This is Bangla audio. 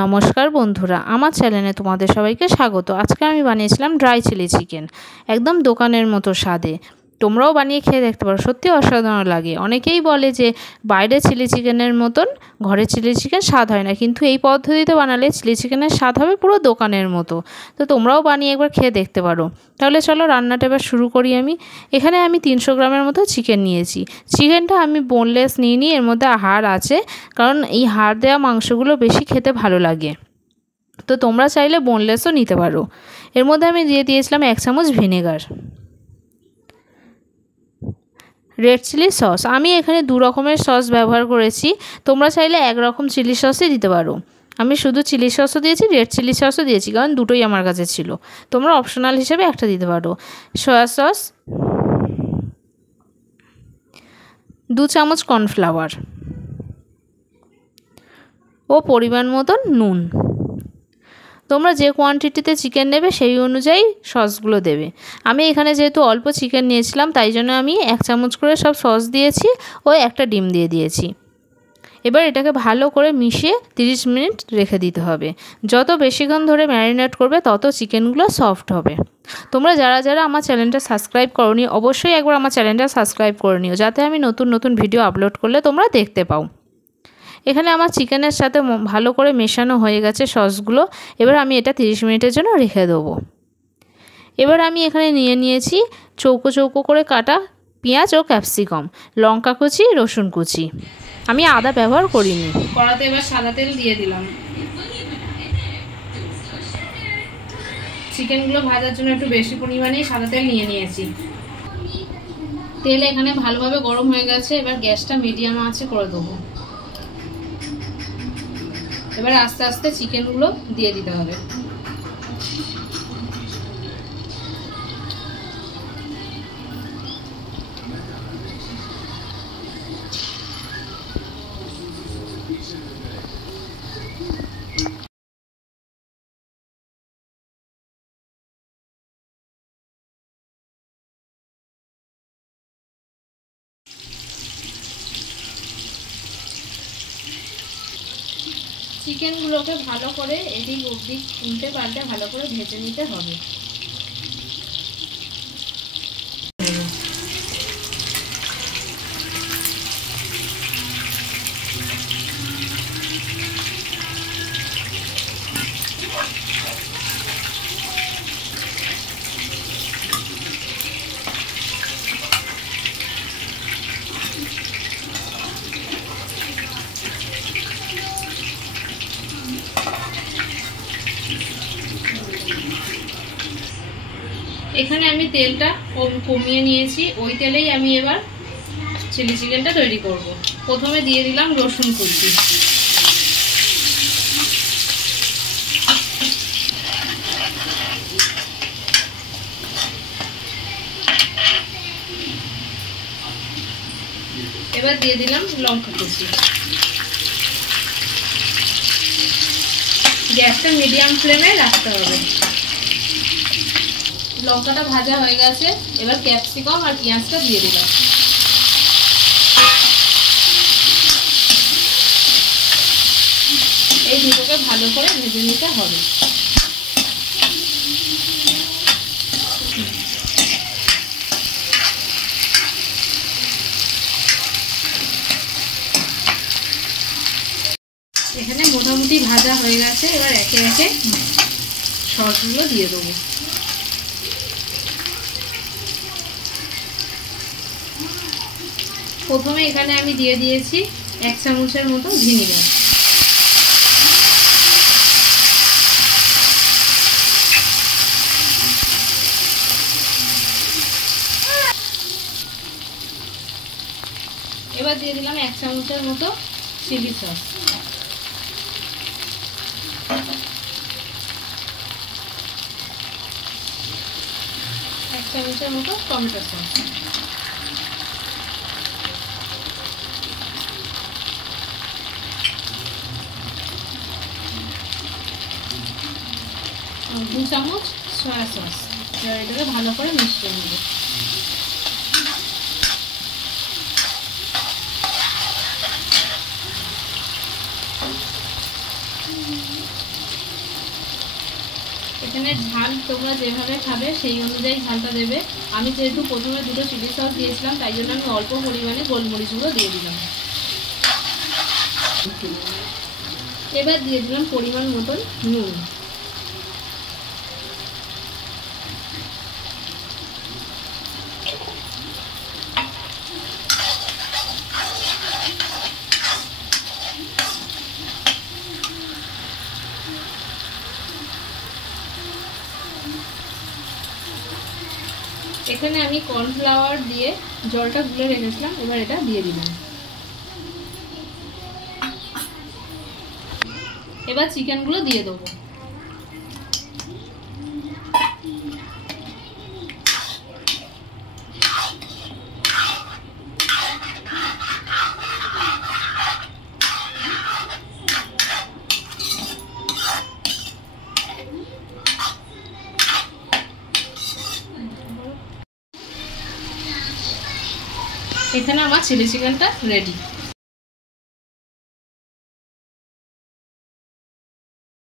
নমস্কার বন্ধুরা, আমার চ্যানেলে তোমাদের সবাইকে স্বাগত। আজকে আমি বানিয়েছিলাম ড্রাই চিলি চিকেন, একদম দোকানের মতো স্বাদে। তোমরাও বানিয়ে খেয়ে দেখতে পারো, সত্যি অসাধারণ লাগে। অনেকেই বলে যে বাইরে চিলি চিকেনের মতন ঘরে চিলি চিকেন স্বাদ হয় না, কিন্তু এই পদ্ধতিতে বানালে চিলি চিকেনের স্বাদ হবে পুরো দোকানের মতো। তো তোমরাও বানিয়ে একবার খেয়ে দেখতে পারো। তাহলে চলো রান্নাটা এবার শুরু করি। এখানে আমি 300 গ্রামের মতো চিকেন নিয়েছি। চিকেনটা আমি বোনলেস নিইনি, এর মধ্যে হাড় আছে, কারণ এই হাড় দেওয়া মাংসগুলো বেশি খেতে ভালো লাগে। তো তোমরা চাইলে বোনলেসও নিতে পারো। এর মধ্যে আমি দিয়ে দিয়েছিলাম 1 চামচ ভিনেগার। রেড চিলি সস, আমি এখানে 2 রকমের সস ব্যবহার করেছি। তোমরা চাইলে 1 রকম চিলি সসই দিতে পারো। আমি শুধু চিলি সসও দিয়েছি, রেড চিলি সসও দিয়েছি, কারণ দুটোই আমার কাছে ছিল। তোমরা অপশনাল হিসেবে একটা দিতে পারো। সয়া সস, 2 চামচ কর্নফ্লাওয়ার ও পরিমাণ মতন নুন। তোমরা যে কোয়ান্টিটিতে চিকেন নেবে সেই অনুযায়ী সসগুলো দেবে। আমি এখানে যেহেতু অল্প চিকেন নিয়েছিলাম, তাই জন্য আমি 1 চামচ করে সব সস দিয়েছি ও একটা ডিম দিয়ে দিয়েছি। এবার এটাকে ভালো করে মিশিয়ে 30 মিনিট রেখে দিতে হবে। যত বেশিক্ষণ ধরে ম্যারিনেট করবে তত চিকেনগুলো সফট হবে। তোমরা যারা যারা আমার চ্যানেলটা সাবস্ক্রাইব করোনি, অবশ্যই একবার আমার চ্যানেলটা সাবস্ক্রাইব করে নিও, যাতে আমি নতুন নতুন ভিডিও আপলোড করলে তোমরা দেখতে পাও। এখানে আমার চিকেনের সাথে ভালো করে মেশানো হয়ে গেছে সসগুলো। এবার আমি এটা 30 মিনিটের জন্য রেখে দেবো। এবার আমি এখানে নিয়েছি চৌকো চৌকো করে কাটা পেঁয়াজ ও ক্যাপসিকাম, লঙ্কা কুচি, রসুন কুচি। আমি আদা ব্যবহার করিনি। কড়াতে এবার সাদা তেল দিয়ে দিলাম। চিকেনগুলো ভাজার জন্য একটু বেশি পরিমাণেই সাদা তেল নিয়েছি। তেল এখানে ভালোভাবে গরম হয়ে গেছে। এবার গ্যাসটা মিডিয়াম আঁচে করে দেবো। এবার আস্তে আস্তে চিকেনগুলো দিয়ে দিতে হবে। চিকেনগুলোকে ভালো করে এদিক ওদিক উল্টে পাল্টে ভালো করে ভেজে নিতে হবে। এখানে আমি তেলটা কমিয়ে নিয়েছি, ওই তেলেই আমি এবার চিলি চিকেনটা তৈরি করব। প্রথমে দিয়ে দিলাম রসুন কুচি, এবার দিয়ে দিলাম লঙ্কা কুচি। গ্যাসটা মিডিয়াম ফ্লেমে রাখতে হবে। লঙ্কাটা ভাজা হয়ে গেছে, এবার ক্যাপসিকাম আর পেঁয়াজটা দিয়ে দিলাম। এই দুটোকে ভালো করে ভেজে নিতে হবে। এখানে মোটামুটি ভাজা হয়ে গেছে। এবার একে একে সসগুলো দিয়ে দেবো। প্রথমে এখানে আমি দিয়ে দিয়েছি 1 চামচের মতো ভিনেগার। এবার দিয়ে দিলাম 1 চামচের মতো চিলি সস। এক চামচের মতো টমেটো সস। 2 চামচ সয়া সস। এটাকে ভালো করে মিশিয়ে নেব। এখানে ঝাল তোমরা যেভাবে খাবে সেই অনুযায়ী ঝালটা দেবে। আমি যেহেতু প্রথমে 2টো চিলি সস দিয়েছিলাম তাই জন্য আমি অল্প পরিমাণে গোলমরিচ গুঁড়ো দিয়ে দিলাম। এবার দিয়ে দিলাম পরিমাণ মতন নুন। এখানে আমি কর্নফ্লাওয়ার দিয়ে জলটা গুলে রেখেছিলাম, এবার এটা দিয়ে দিলাম। এবার চিকেনগুলো দিয়ে দেবো। এখানে আমার চিলি চিকেনটা রেডি।